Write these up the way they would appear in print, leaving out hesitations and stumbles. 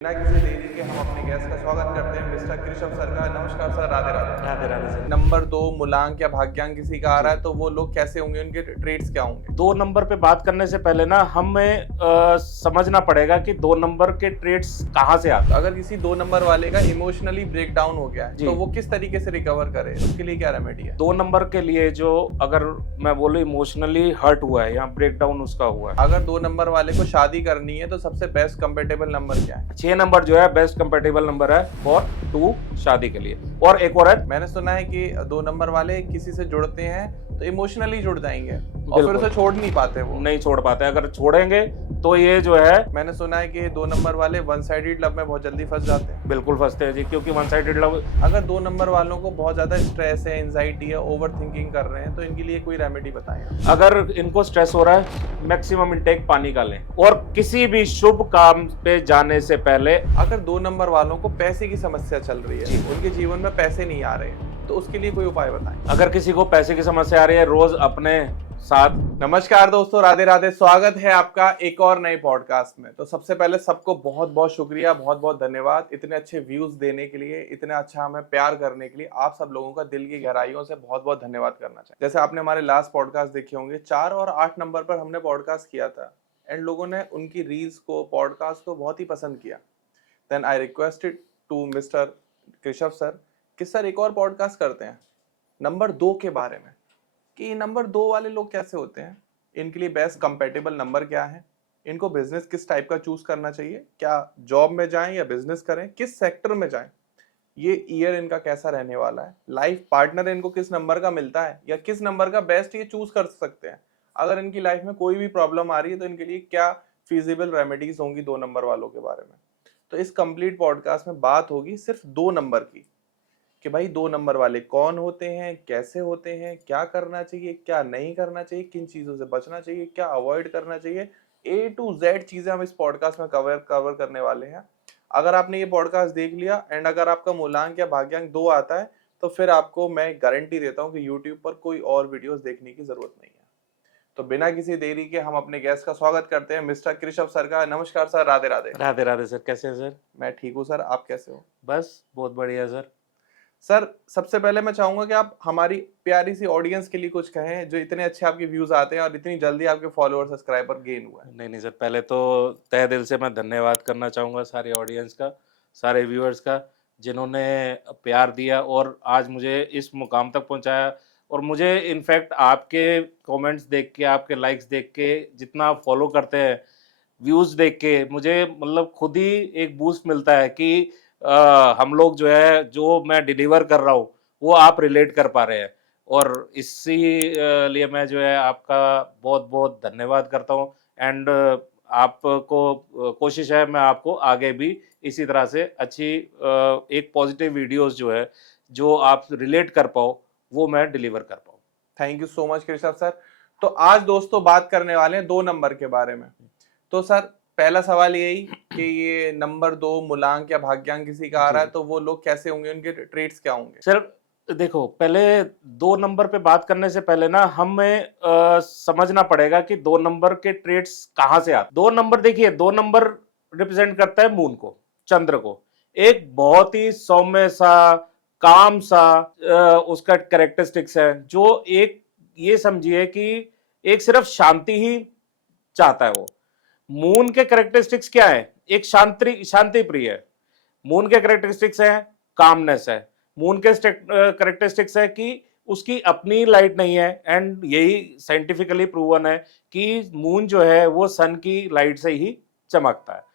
बिना किसी देरी के हम अपने गेस्ट का स्वागत करते हैं मिस्टर कृषभ सर का। नमस्कार sir, Radhe Radhe. Radhe Radhe sir. Number 2 मूलांक या भाग्यांक किसी का आ रहा है जी। तो वो लोग कैसे होंगे, उनके ट्रेड्स क्या होंगे? 2 नंबर पे बात करने से पहले ना हमें समझना पड़ेगा कि 2 नंबर के ट्रेड्स कहाँ से आते तो हैं। अगर किसी 2 नंबर वाले का इमोशनली ब्रेक डाउन हो गया है जी। तो वो किस तरीके से रिकवर करे, उसके लिए क्या रेमेडी है? 2 नंबर के लिए जो अगर मैं बोलूँ इमोशनली हर्ट हुआ है या ब्रेक डाउन उसका हुआ है, अगर 2 नंबर वाले को शादी करनी है तो सबसे बेस्ट कंपेटेबल नंबर क्या है? 6 नंबर जो है बेस्ट कंपैटिबल नंबर है फॉर 2 शादी के लिए। और एक और है, मैंने सुना है कि 2 नंबर वाले किसी से जुड़ते हैं तो इमोशनली जुड़ जाएंगे और फिर बिल्कुल। उसे छोड़ नहीं पाते वो। नहीं छोड़ पाते, अगर छोड़ेंगे तो ये जो है मैंने सुना है कि 2 नंबर वाले वन साइडेड लव में बहुत जल्दी फंस जाते हैं। बिल्कुल फंसते हैं जी, क्योंकि वन साइडेड लव। अगर 2 नंबर वालों को बहुत ज्यादा स्ट्रेस है, एंजाइटी है, ओवर थिंकिंग कर रहे हैं तो इनके लिए कोई रेमेडी बताएं। अगर इनको स्ट्रेस हो रहा है, मैक्सिमम इनटेक पानी का लें और किसी भी शुभ काम पे जाने से पहले। अगर 2 नंबर वालों को पैसे की समस्या चल रही है, जी। उनके जीवन में पैसे नहीं आ रहे हैं, तो उसके लिए कोई उपाय बताएं। अगर किसी को पैसे की समस्या आ रही है, रोज अपने साथ। नमस्कार दोस्तों, राधे राधे। स्वागत है आपका एक और नए पॉडकास्ट में। तो सबसे पहले सबको बहुत बहुत शुक्रिया, बहुत बहुत धन्यवाद इतने अच्छे व्यूज देने के लिए, इतना अच्छा हमें प्यार करने के लिए। आप सब लोगों का दिल की गहराइयों से बहुत बहुत धन्यवाद करना चाहिए। जैसे आपने हमारे लास्ट पॉडकास्ट देखे होंगे, 4 और 8 नंबर पर हमने पॉडकास्ट किया था एंड लोगों ने उनकी रील्स को, पॉडकास्ट को बहुत ही पसंद किया। Then I requested to mister Krishabh sir कि सर एक और पॉडकास्ट करते हैं नंबर 2 के बारे में, कि नंबर 2 वाले लोग कैसे होते हैं, इनके लिए बेस्ट कंपेटेबल नंबर क्या है, इनको बिजनेस किस टाइप का चूज करना चाहिए, क्या जॉब में जाएं या बिजनेस करें, किस सेक्टर में जाएं, ये ईयर इनका कैसा रहने वाला है, लाइफ पार्टनर इनको किस नंबर का मिलता है या किस नंबर का बेस्ट ये चूज कर सकते हैं। अगर इनकी लाइफ में कोई भी प्रॉब्लम आ रही है तो इनके लिए क्या फिजिबल रेमेडीज होंगी 2 नंबर वालों के बारे में। तो इस कंप्लीट पॉडकास्ट में बात होगी सिर्फ 2 नंबर की, कि भाई 2 नंबर वाले कौन होते हैं, कैसे होते हैं, क्या करना चाहिए, क्या नहीं करना चाहिए, किन चीजों से बचना चाहिए, क्या अवॉइड करना चाहिए। ए टू जेड चीजें हम इस पॉडकास्ट में कवर करने वाले हैं। अगर आपने ये पॉडकास्ट देख लिया एंड अगर आपका मूलांक या भाग्यांक 2 आता है तो फिर आपको मैं गारंटी देता हूँ कि यूट्यूब पर कोई और वीडियोस देखने की जरूरत नहीं है। तो बिना किसी देरी के हम अपने गेस्ट का स्वागत करते हैं मिस्टर कृषभ सर का। नमस्कार सर, राधे राधे। राधे राधे सर, कैसे हैं सर? मैं ठीक हूँ सर, आप कैसे हो? बस बहुत बढ़िया सर। सर सबसे पहले मैं चाहूंगा कि आप हमारी प्यारी सी ऑडियंस के लिए कुछ कहें, जो इतने अच्छे आपके व्यूज आते हैं और इतनी जल्दी आपके फॉलोअर सब्सक्राइबर गेन हुआ है। नहीं नहीं सर, पहले तो तहे दिल से मैं धन्यवाद करना चाहूँगा सारी ऑडियंस का, सारे व्यूअर्स का, जिन्होंने प्यार दिया और आज मुझे इस मुकाम तक पहुंचाया। और मुझे इनफैक्ट आपके कमेंट्स देख के, आपके लाइक्स देख के, जितना आप फॉलो करते हैं, व्यूज़ देख के, मुझे मतलब खुद ही एक बूस्ट मिलता है कि हम लोग जो है, जो मैं डिलीवर कर रहा हूँ, वो आप रिलेट कर पा रहे हैं। और इसी लिए मैं जो है आपका बहुत बहुत धन्यवाद करता हूँ। एंड आपको कोशिश है मैं आपको आगे भी इसी तरह से अच्छी एक पॉजिटिव वीडियोस जो है, जो आप रिलेट कर पाओ, वो मैं डिलीवर कर पाऊँ। Thank you so much Krishabh sir. तो आज दोस्तों बात करने वाले हैं 2 नंबर के बारे में। तो सर पहला सवाल यही कि ये नंबर 2 मूलांक या भाग्यांक किसी का आ रहा है तो वो लोग कैसे होंगे, उनके ट्रेड्स क्या होंगे? सर देखो, पहले 2 नंबर पे बात करने से पहले ना हमें समझना पड़ेगा कि 2 नंबर के ट्रेड्स कहाँ से आते। 2 नंबर देखिए, 2 नंबर रिप्रेजेंट करता है मून को, चंद्र को। एक बहुत ही सौम्य सा, काम सा उसका कैरेक्टरिस्टिक्स है, जो एक ये समझिए कि एक सिर्फ शांति ही चाहता है वो। मून के कैरेक्टरिस्टिक्स क्या है? एक शांति प्रिय है। मून के कैरेक्टरिस्टिक्स है कामनेस है। मून के कैरेक्टरिस्टिक्स है कि उसकी अपनी लाइट नहीं है, एंड यही साइंटिफिकली प्रूवन है कि मून जो है वो सन की लाइट से ही चमकता है।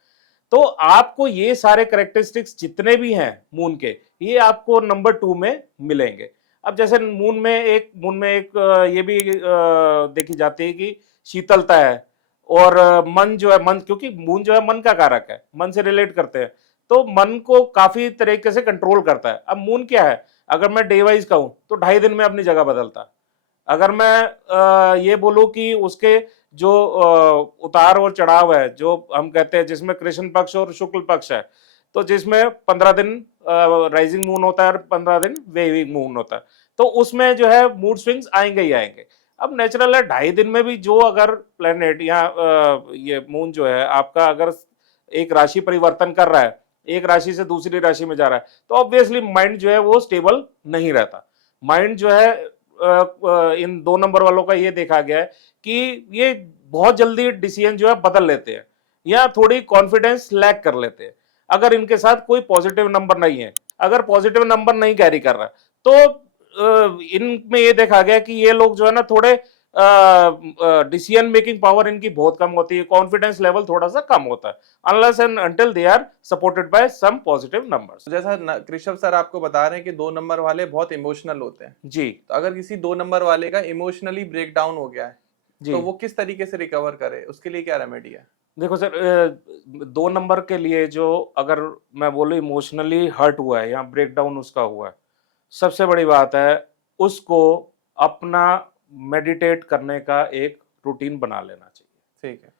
तो आपको ये सारे कैरेक्टरिस्टिक्स जितने भी हैं मून के, ये आपको नंबर 2 में मिलेंगे। अब जैसे मून में एक ये भी देखी जाती है कि शीतलता है, और मन जो है, मन, क्योंकि मून जो है मन का कारक है, मन से रिलेट करते हैं, तो मन को काफी तरीके से कंट्रोल करता है। अब मून क्या है, अगर मैं डे वाइज कहूं तो 2.5 दिन में अपनी जगह बदलता है। अगर मैं ये बोलूं कि उसके जो उतार और चढ़ाव है, जो हम कहते हैं जिसमें कृष्ण पक्ष और शुक्ल पक्ष है, तो जिसमें 15 दिन राइजिंग मून होता है और 15 दिन वेविंग मून होता है, तो उसमें जो है मूड स्विंग्स आएंगे ही आएंगे। अब नेचुरल है, 2.5 दिन में भी जो अगर प्लेनेट या ये मून जो है आपका अगर एक राशि परिवर्तन कर रहा है, एक राशि से दूसरी राशि में जा रहा है, तो ऑब्वियसली माइंड जो है वो स्टेबल नहीं रहता। माइंड जो है इन 2 नंबर वालों का ये देखा गया है कि ये बहुत जल्दी डिसीजन जो है बदल लेते हैं या थोड़ी कॉन्फिडेंस लैक कर लेते हैं। अगर इनके साथ कोई पॉजिटिव नंबर नहीं है, अगर पॉजिटिव नंबर नहीं कैरी कर रहा, तो इनमें ये देखा गया कि ये लोग जो है ना थोड़े डिसीजन मेकिंग पावर इनकी बहुत कम होती है, कॉन्फिडेंस लेवल थोड़ा सा कम होता है, unless and until they are supported by some positive numbers. जैसा कृषभ सर आपको बता रहे हैं कि 2 नंबर वाले बहुत इमोशनल होते हैं, जी तो अगर किसी 2 नंबर वाले का इमोशनली ब्रेक डाउन हो गया है जी, तो वो किस तरीके से रिकवर करे, उसके लिए क्या रेमेडी है? देखो सर, 2 नंबर के लिए जो अगर मैं बोलूं इमोशनली हर्ट हुआ है या ब्रेक डाउन उसका हुआ है, सबसे बड़ी बात है उसको अपना मेडिटेट करने का एक रूटीन बना लेना चाहिए। ठीक है।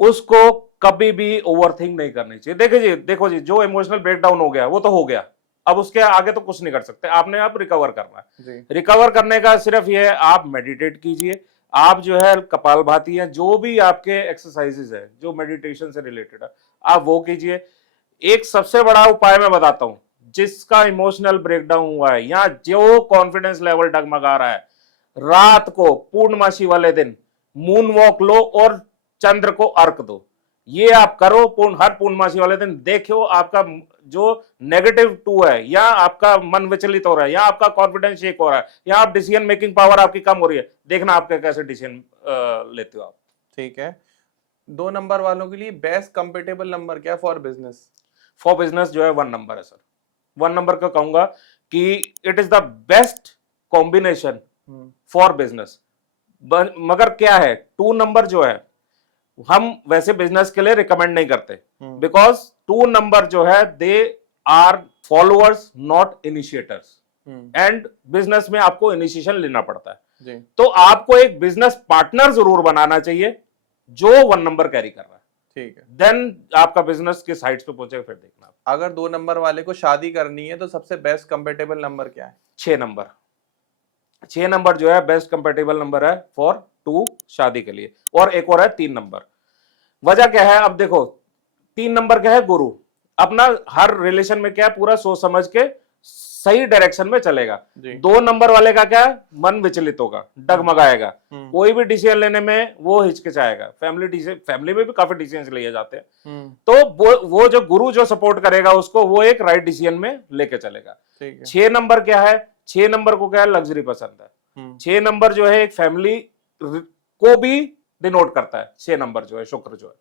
उसको कभी भी ओवरथिंक नहीं करनी चाहिए। देखो जी, जो इमोशनल ब्रेकडाउन हो गया वो तो हो गया, अब उसके आगे तो कुछ नहीं कर सकते, आपने अब रिकवर करना है। जी। रिकवर करने का सिर्फ ये है, आप मेडिटेट कीजिए, आप जो है कपालभाति है, जो भी आपके एक्सरसाइजेज है जो मेडिटेशन से रिलेटेड है आप वो कीजिए। एक सबसे बड़ा उपाय मैं बताता हूं, जिसका इमोशनल ब्रेकडाउन हुआ है या जो कॉन्फिडेंस लेवल डगमगा रहा है, रात को पूर्णमासी वाले दिन मून वॉक लो और चंद्र को अर्क दो। ये आप करो हर पूर्णमासी वाले दिन, देखो आपका जो नेगेटिव 2 है या आपका मन विचलित हो रहा है या आपका कॉन्फिडेंस शेक हो रहा है या आप डिसीजन मेकिंग पावर आपकी कम हो रही है, देखना आपके कैसे डिसीजन लेते हो आप। ठीक है। 2 नंबर वालों के लिए बेस्ट कंपेटेबल नंबर क्या फॉर बिजनेस? फॉर बिजनेस जो है 1 नंबर है सर। 1 नंबर का कहूंगा कि it is the best combination for business. मगर क्या है, 2 नंबर जो है हम वैसे बिजनेस के लिए रिकमेंड नहीं करते, बिकॉज 2 नंबर जो है they are followers not initiators, and business में आपको इनिशिएशन लेना पड़ता है जी। तो आपको एक बिजनेस पार्टनर जरूर बनाना चाहिए जो 1 नंबर कैरी कर रहा है। ठीक है। देन आपका बिजनेस किस हाइट्स पे पहुंचेगा फिर देखना। अगर 2 नंबर वाले को शादी करनी है तो सबसे बेस्ट कंपेटेबल नंबर क्या है? 6 नंबर। 6 नंबर जो है बेस्ट कंपेटेबल नंबर है फॉर 2 शादी के लिए। और एक और है 3 नंबर। वजह क्या है, अब देखो 3 नंबर क्या है, गुरु अपना हर रिलेशन में क्या है पूरा सोच समझ के सही डायरेक्शन में चलेगा। 2 नंबर वाले का क्या है, मन विचलित होगा, डगमगाएगा, कोई भी डिसीजन लेने में वो हिचकिचाएगा। फैमिली में भी काफी डिसीजन लिए जाते हैं, तो वो जो गुरु जो सपोर्ट करेगा उसको, वो एक राइट डिसीजन में लेके चलेगा। 6 नंबर क्या है, 6 नंबर को क्या है, लग्जरी पसंद है। 6 नंबर जो है एक फैमिली को भी डिनोट करता है। 6 नंबर जो है शुक्र जो है,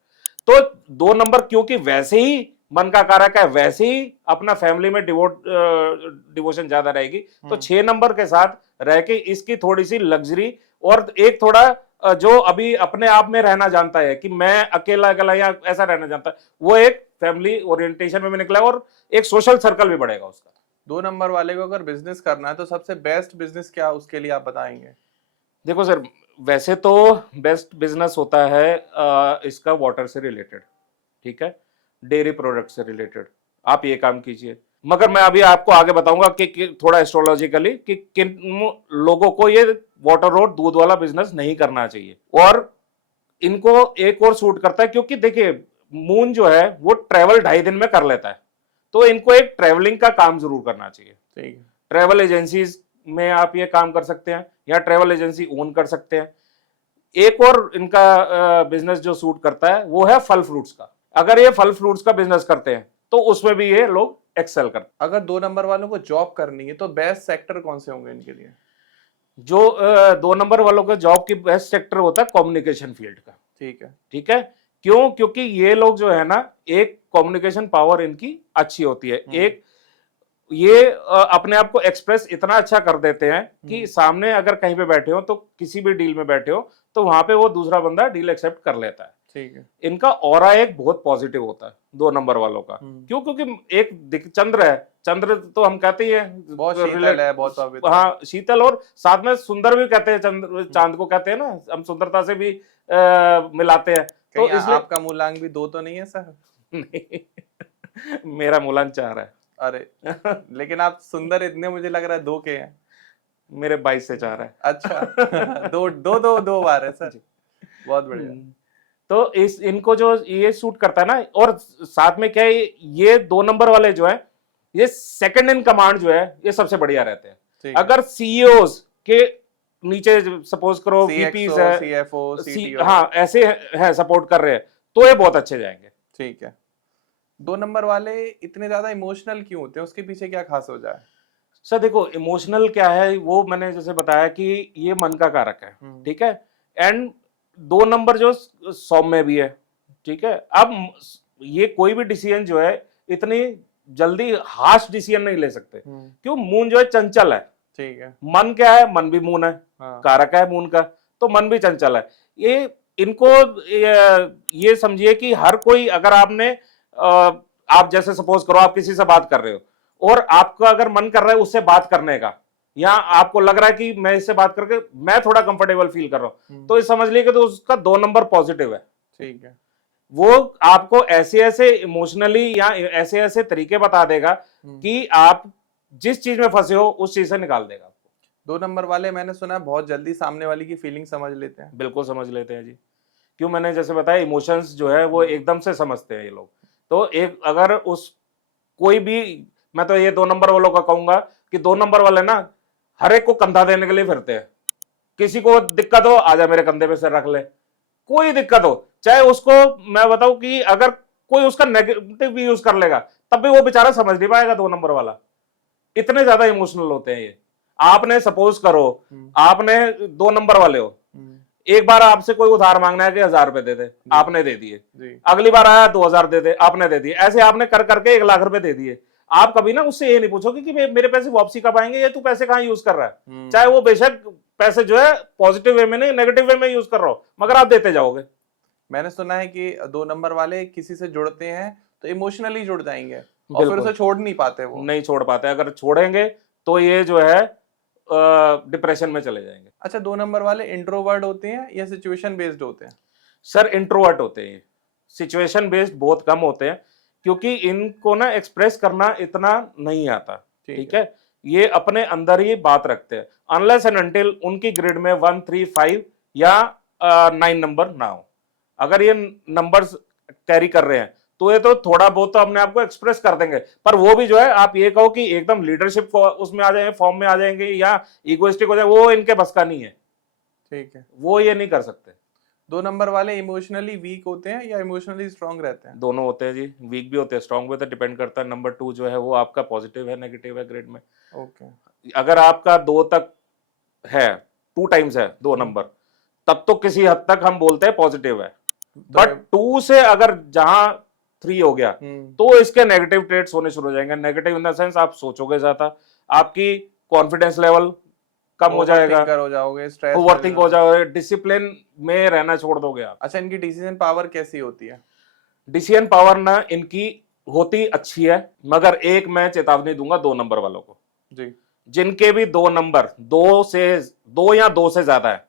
तो 2 नंबर क्योंकि वैसे ही मन का कारक है, वैसे ही अपना फैमिली में डिवोशन ज्यादा रहेगी, तो 6 नंबर के साथ रह के इसकी थोड़ी सी लग्जरी और एक थोड़ा जो अभी अपने आप में रहना जानता है कि मैं अकेला अकेला या ऐसा रहना जानता है, वो एक फैमिली ओरिएंटेशन में भी निकला और एक सोशल सर्कल भी बढ़ेगा उसका। 2 नंबर वाले को अगर बिजनेस करना है तो सबसे बेस्ट बिजनेस क्या उसके लिए आप बताएंगे? देखो सर, वैसे तो बेस्ट बिजनेस होता है इसका वाटर से रिलेटेड, ठीक है, डेयरी प्रोडक्ट से रिलेटेड, आप ये काम कीजिए। मगर मैं अभी आपको आगे बताऊंगा कि थोड़ा एस्ट्रोलॉजिकली कि किन लोगों को ये वाटर और दूध वाला बिजनेस नहीं करना चाहिए और इनको एक और सूट करता है, क्योंकि देखिए मून जो है वो ट्रेवल 2.5 दिन में कर लेता है, तो इनको एक ट्रेवलिंग का काम जरूर करना चाहिए। ठीक है। ट्रेवल एजेंसीज में आप ये काम कर सकते हैं या ट्रेवल एजेंसी ओन कर सकते हैं। एक और इनका बिजनेस जो सूट करता है वो है फल फ्रूट्स का। अगर ये फल फ्रूट्स का बिजनेस करते हैं तो उसमें भी ये लोग एक्सेल करते हैं। अगर 2 नंबर वालों को जॉब करनी है तो बेस्ट सेक्टर कौन से होंगे इनके लिए? जो 2 नंबर वालों का जॉब की बेस्ट सेक्टर होता है कम्युनिकेशन फील्ड का। ठीक है। ठीक है, क्यों? क्योंकि ये लोग जो है ना, एक कम्युनिकेशन पावर इनकी अच्छी होती है, एक ये अपने आप को एक्सप्रेस इतना अच्छा कर देते हैं कि सामने अगर कहीं पे बैठे हो तो किसी भी डील में बैठे हो तो वहां पे वो दूसरा बंदा डील एक्सेप्ट कर लेता है। ठीक है। इनका ऑरा एक बहुत पॉजिटिव होता है 2 नंबर वालों का। क्यों? क्योंकि एक चंद्र है, चंद्र तो हम कहते ही हैं बहुत शीतल है, बहुत पवित्र। हाँ, शीतल और साथ में सुंदर भी कहते हैं, चांद को कहते हैं ना, हम सुंदरता से भी मिलाते हैं। तो इसलिए आपका मूलांक भी 2 तो नहीं है सर? नहीं, मेरा मूलांक 4 है। अरे लेकिन आप सुंदर इतने, मुझे लग रहा है 2 के हैं। मेरे 22 से 4 है। अच्छा। दो बार है सर। बहुत बढ़िया। तो इस इनको जो ये सूट करता है ना, और साथ में क्या है, ये 2 नंबर वाले जो है, ये सेकंड इन कमांड जो है, ये सबसे बढ़िया रहते हैं। ठीक है। अगर सीईओज के नीचे सपोज करो CXO, वीपीज है, CFO, CTO। हाँ ऐसे है सपोर्ट कर रहे हैं, तो ये बहुत अच्छे जाएंगे। ठीक है। 2 नंबर वाले इतने ज्यादा इमोशनल क्यों होते हैं, उसके पीछे क्या खास हो जाए? सर देखो, इमोशनल क्या है, वो मैंने जैसे बताया कि ये मन का कारक है, ठीक है। एंड 2 नंबर जो सौम्य भी है, ठीक है। अब ये कोई भी डिसीजन जो है, इतनी जल्दी हार्श डिसीजन नहीं ले सकते, क्यों, मून जो है चंचल है। ठीक है। मन क्या है, मन भी मून है, हाँ। कारक है मून का, तो मन भी चंचल है। ये इनको ये समझिए कि हर कोई, अगर आपने आप जैसे सपोज करो आप किसी से बात कर रहे हो और आपका अगर मन कर रहा है उससे बात करने का, या आपको लग रहा है कि मैं इससे बात करके मैं थोड़ा कंफर्टेबल फील कर रहा हूं, तो ये समझ लीजिए कि तो उसका 2 नंबर पॉजिटिव है। ठीक है। वो आपको ऐसे ऐसे इमोशनली या ऐसे ऐसे तरीके बता देगा कि आप जिस चीज में फंसे हो उस चीज से निकाल देगा आपको। 2 नंबर वाले मैंने सुना है बहुत जल्दी सामने वाली की फीलिंग समझ लेते हैं। बिल्कुल समझ लेते हैं जी, क्यों, मैंने जैसे बताया इमोशंस जो है वो एकदम से समझते हैं ये लोग। तो एक अगर उस कोई भी, मैं तो ये 2 नंबर वालों का कहूंगा कि 2 नंबर वाले ना हर एक को कंधा देने के लिए फिरते हैं। किसी को दिक्कत हो, आजा मेरे कंधे पे सिर रख ले, कोई दिक्कत हो, चाहे उसको मैं बताऊं कि अगर कोई उसका नेगेटिव भी यूज कर लेगा, तब भी वो बेचारा समझ नहीं पाएगा 2 नंबर वाला। इतने ज्यादा इमोशनल होते हैं ये। आपने सपोज करो आपने 2 नंबर वाले हो, एक बार आपसे कोई उधार मांगना है कि 1000 रुपए दे दे, आपने दे दिए। अगली बार आया 2000 दे दे, आपने दे दिए। ऐसे आपने कर करके 1 लाख रुपए दे दिए। आप कभी ना उससे ये नहीं पूछोगे कि मेरे पैसे वापसी कब आएंगे, या तू पैसे कहाँ यूज कर रहा है। चाहे वो बेशक पैसे जो है पॉजिटिव वे में नहीं, नेगेटिव वे में यूज कर रहा हो, मगर आप देते जाओगे। मैंने सुना है कि 2 नंबर वाले किसी से जुड़ते हैं तो इमोशनली जुड़ जाएंगे और फिर उसे छोड़ नहीं पाते, वो नहीं छोड़ पाते। अगर छोड़ेंगे तो ये जो है डिप्रेशन में चले जाएंगे। अच्छा, 2 नंबर वाले इंट्रोवर्ट होते हैं या सिचुएशन बेस्ड होते हैं? सर इंट्रोवर्ट होते हैं, सिचुएशन बेस्ड बहुत कम होते हैं, क्योंकि इनको ना एक्सप्रेस करना इतना नहीं आता, ठीक है। ये अपने अंदर ही बात रखते हैं, अनलेस एंड अनटिल उनकी ग्रिड में 1, 3, 5 या 9 नंबर ना हो। अगर ये नंबर्स कैरी कर रहे हैं तो ये तो थोड़ा बहुत तो अपने आप को एक्सप्रेस कर देंगे, पर वो भी जो है आप ये कहो कि एकदम लीडरशिप उसमें आ जाएंगे, फॉर्म में आ जाएंगे या इगोइस्टिक हो जाए, वो इनके बस का नहीं है। ठीक है। वो ये नहीं कर सकते। 2 नंबर वाले इमोशनली वीक होते हैं या इमोशनली स्ट्रांग रहते हैं? दोनों होते हैं जी, वीक भी होते हैं, स्ट्रांग भी होते हैं, डिपेंड करता है। नंबर 2 जो है वो आपका पॉजिटिव है नेगेटिव है ग्रेड में। ओके। अगर आपका 2 तक है, 2 टाइम्स है 2 नंबर, तब तो किसी हद तक हम बोलते हैं पॉजिटिव है। बट 2 से अगर जहां 3 हो गया तो इसके नेगेटिव ट्रेड्स होने शुरू हो जाएंगे। नेगेटिव इन द सेंस आप सोचोगे ज्यादा, आपकी कॉन्फिडेंस लेवल कम हो जाएगा, हो जाओगे, स्ट्रेस, ओवरथिंक हो जाओगे, डिसिप्लिन में रहना छोड़ दोगे आप। अच्छा, इनकी डिसीजन पावर कैसी होती है? डिसीजन पावर ना इनकी होती अच्छी है, मगर एक मैं चेतावनी दूंगा 2 नंबर वालों को जी, जिनके भी 2 नंबर 2 या 2 से ज्यादा है,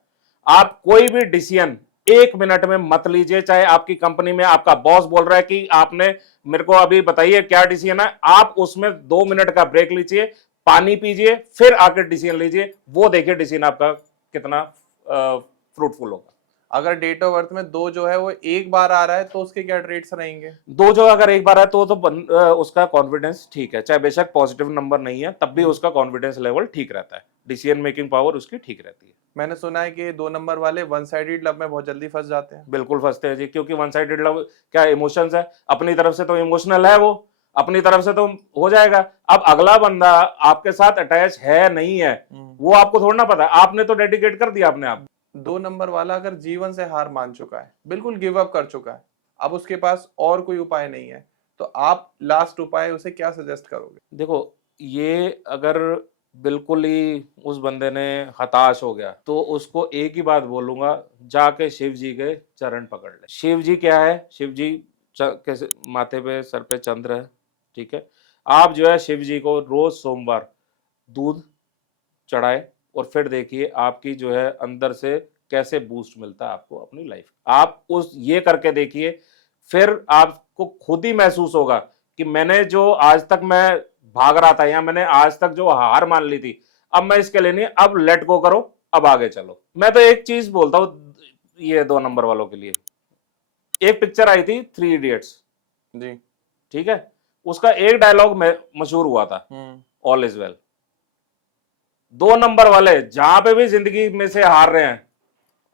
आप कोई भी डिसीजन 1 मिनट में मत लीजिए। चाहे आपकी कंपनी में आपका बॉस बोल रहा है कि आपने मेरे को अभी बताइए क्या डिसीजन है, आप उसमें 2 मिनट का ब्रेक लीजिए, पानी पीजिए, फिर आकर डिसीजन लीजिए। वो देखिए डिसीजन आपका कितना फ्रूटफुल होगा। अगर डेट ऑफ बर्थ में 2 जो है वो एक बार आ रहा है तो उसके क्या ट्रेड्स रहेंगे? 2 जो अगर एक बार है तो उसका कॉन्फिडेंस ठीक है, चाहे बेशक पॉजिटिव नंबर नहीं है, तब भी उसका कॉन्फिडेंस लेवल ठीक रहता है, डिसीजन मेकिंग पावर उसकी ठीक रहती है। मैंने सुना है कि 2 नंबर वाले वन साइडेड लव में बहुत जल्दी फंस जाते हैं। बिल्कुल फंसते हैं जी, क्योंकि वन साइडेड लव क्या इमोशंस है, अपनी तरफ से तो इमोशनल है, वो अपनी तरफ से तो हो जाएगा। अब अगला बंदा आपके साथ अटैच है नहीं है, वो आपको थोड़ा ना पता है, आपने तो डेडिकेट कर दिया अपने आप। 2 नंबर वाला अगर जीवन से हार मान चुका है, बिल्कुल गिव अप कर चुका है, अब उसके पास और कोई उपाय नहीं है, तो आप लास्ट उपाय उसे क्या सजेस्ट करोगे? देखो, ये अगर बिल्कुल ही उस बंदे ने हताश हो गया तो उसको एक ही बात बोलूंगा, जाके शिव जी के चरण पकड़ ले। शिव जी क्या है, शिव जी कैसे माथे पे सर पे चंद्र है, ठीक है। आप जो है शिव जी को रोज सोमवार दूध चढ़ाए और फिर देखिए आपकी जो है अंदर से कैसे बूस्ट मिलता है आपको अपनी लाइफ। आप उस ये करके देखिए, फिर आपको खुद ही महसूस होगा कि मैंने जो आज तक मैं भाग रहा था या मैंने आज तक जो हार मान ली थी, अब मैं इसके लिए नहीं, अब लेट गो करो, अब आगे चलो। मैं तो एक चीज बोलता हूँ ये 2 नंबर वालों के लिए, एक पिक्चर आई थी 3 इडियट्स, जी। ठीक है, उसका एक डायलॉग मशहूर हुआ था, ऑल इज वेल। 2 नंबर वाले जहां पे भी जिंदगी में से हार रहे हैं,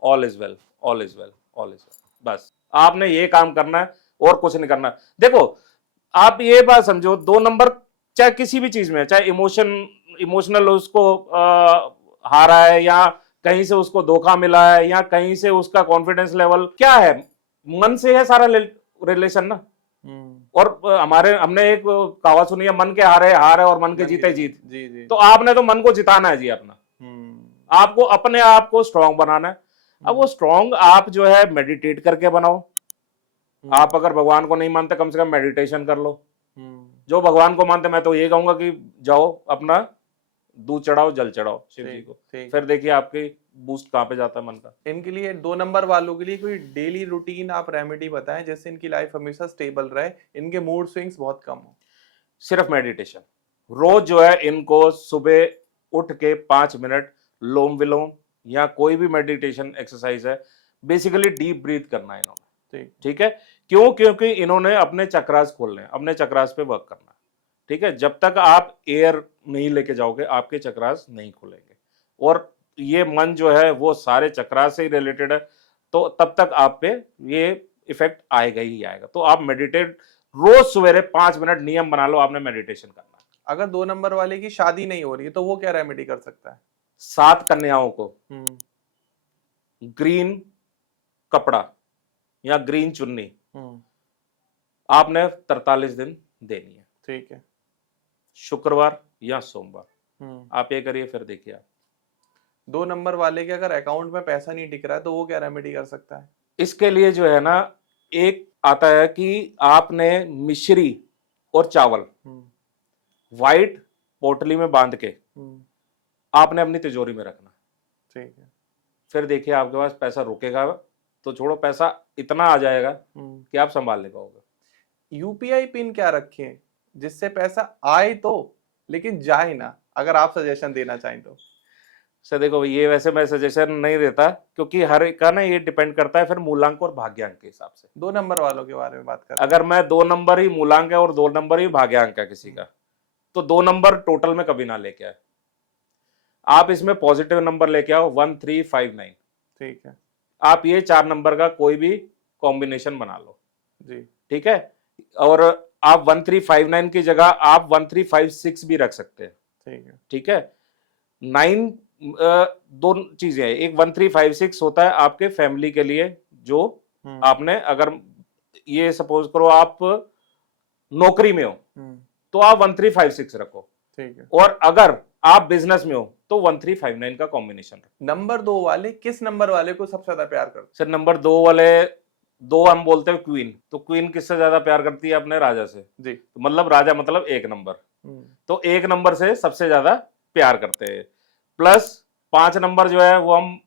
all is well, all is well, all is well, बस आपने ये काम करना है और कुछ नहीं करना। देखो आप ये बात समझो, 2 नंबर चाहे किसी भी चीज में, चाहे इमोशनल उसको हारा है, या कहीं से उसको धोखा मिला है, या कहीं से उसका कॉन्फिडेंस लेवल क्या है, मन से है सारा रिलेशन ना। और हमने एक कहावत सुनी है, मन के हारे हार है और मन के जीते जीत। जी जी। तो आपने तो मन को जिताना है जी अपना, आपको अपने आप को स्ट्रांग बनाना है। अब वो स्ट्रांग आप जो है मेडिटेट करके बनाओ। आप अगर भगवान को नहीं मानते, कम से कम मेडिटेशन कर लो। जो भगवान को मानते, मैं तो ये कहूंगा कि जाओ अपना दूध चढ़ाओ, जल चढ़ाओ शिव जी को, फिर देखिए आपकी बूस्ट कहां पे जाता है मन का। इनके लिए 2 नंबर वालों के लिए कोई डेली रूटीन आप रेमेडी बताएं जिससे इनकी लाइफ हमेशा स्टेबल रहे, इनके मूड स्विंग्स बहुत कम हो। सिर्फ मेडिटेशन। रोज जो है इनको सुबह उठ के 5 मिनट लोम विलोम या कोई भी मेडिटेशन एक्सरसाइज है, बेसिकली डीप ब्रीथ करना है इन्होंने, ठीक है। क्यों? क्योंकि इन्होंने अपने चक्रास खोलने हैं, अपने चक्रास पे वर्क करना है, ठीक है। जब तक आप एयर नहीं लेके जाओगे, आपके चक्रास नहीं खुलेंगे। और ये मन जो है वो सारे चक्रास से ही रिलेटेड है, तो तब तक आप पे ये इफेक्ट आएगा ही आएगा। तो आप मेडिटेट रोज सवेरे 5 मिनट नियम बना लो, आपने मेडिटेशन करना है। अगर 2 नंबर वाले की शादी नहीं हो रही है तो वो क्या रेमेडी कर सकता है? 7 कन्याओं को ग्रीन कपड़ा या ग्रीन चुन्नी आपने 43 दिन देनी है, ठीक है। शुक्रवार या सोमवार आप ये करिए, फिर देखिए आप। 2 नंबर वाले के अगर अकाउंट में पैसा नहीं टिक रहा है तो वो क्या रेमेडी कर सकता है? इसके लिए जो है ना, एक आता है कि आपने मिश्री और चावल व्हाइट पोटली में बांध के आपने अपनी तिजोरी में रखना, ठीक है। फिर देखिए आपके पास पैसा रुकेगा तो छोड़ो, पैसा इतना आ जाएगा कि आप संभाल ले पाओगे। यूपीआई पिन क्या रखें जिससे पैसा आए तो लेकिन जाए ना, अगर आप सजेशन देना चाहें तो। सर देखो, ये वैसे मैं सजेशन नहीं देता, क्योंकि हर एक का ना ये डिपेंड करता है फिर मूलांक और भाग्यांक के हिसाब से। 2 नंबर वालों के बारे में बात कर, अगर मैं 2 नंबर ही मूलांक है और 2 नंबर ही भाग्यांक है किसी का, तो 2 नंबर टोटल में कभी ना लेके आए। आप इसमें पॉजिटिव नंबर लेके आओ 1359, ठीक है। आप ये 4 नंबर का कोई भी कॉम्बिनेशन बना लो जी, ठीक है। और आप 1359 की जगह आप 1356 भी रख सकते हैं, ठीक है। ठीक है। 9 दो चीजें हैं, एक 1356 होता है आपके फैमिली के लिए, जो आपने अगर ये सपोज करो आप नौकरी में हो तो आप 1356 रखो, ठीक है। और अगर आप बिजनेस में हो तो 1359 का कॉम्बिनेशन रखो। नंबर 2 वाले किस नंबर वाले को सबसे ज्यादा प्यार करते? सर नंबर 2 वाले, 2 हम बोलते हैं क्वीन, तो क्वीन किससे ज्यादा प्यार करती है? अपने राजा से जी। तो मतलब राजा मतलब 1 नंबर, तो 1 नंबर से सबसे ज्यादा प्यार करते हैं। प्लस 5 नंबर जो है वो हम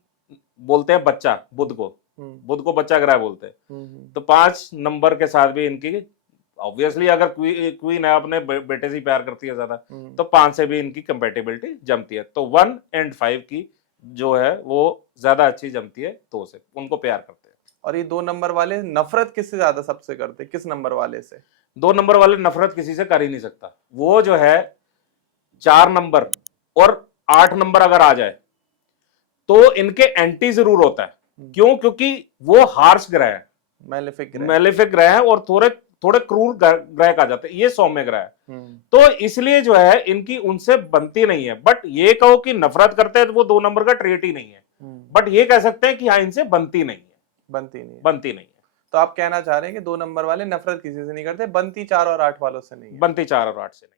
बोलते हैं बच्चा, बुध को बच्चा ग्रह बोलते हैं। तो 5 नंबर के साथ भी इनकी ऑब्वियसली, अगर क्वीन है अपने बेटे से प्यार करती है ज्यादा, तो 5 से भी इनकी कंपेटेबिलिटी जमती है। तो 1 और 5 की जो है वो ज्यादा अच्छी जमती है, 2 से उनको प्यार करते हैं। और ये 2 नंबर वाले नफरत किससे ज्यादा सबसे करते, किस नंबर वाले से? 2 नंबर वाले नफरत किसी से कर ही नहीं सकता। वो जो है 4 नंबर और 8 नंबर अगर आ जाए तो इनके एंटी जरूर होता है। क्यों? क्योंकि वो हार्श ग्रह है, मेलेफिक ग्रह है, और थोड़े क्रूर ग्रह का जाते हैं, ये सौम्य ग्रह है। तो इसलिए जो है इनकी उनसे बनती नहीं है। बट ये कहो कि नफरत करते हैं तो वो 2 नंबर का ट्रेट ही नहीं है, बट ये कह सकते हैं कि हाँ इनसे बनती नहीं है। तो आप कहना चाह रहे हैं कि 2 नंबर वाले नफरत किसी से नहीं करते, बनती 4 और 8 वालों से नहीं है। बनती 4 और 8 से नहीं।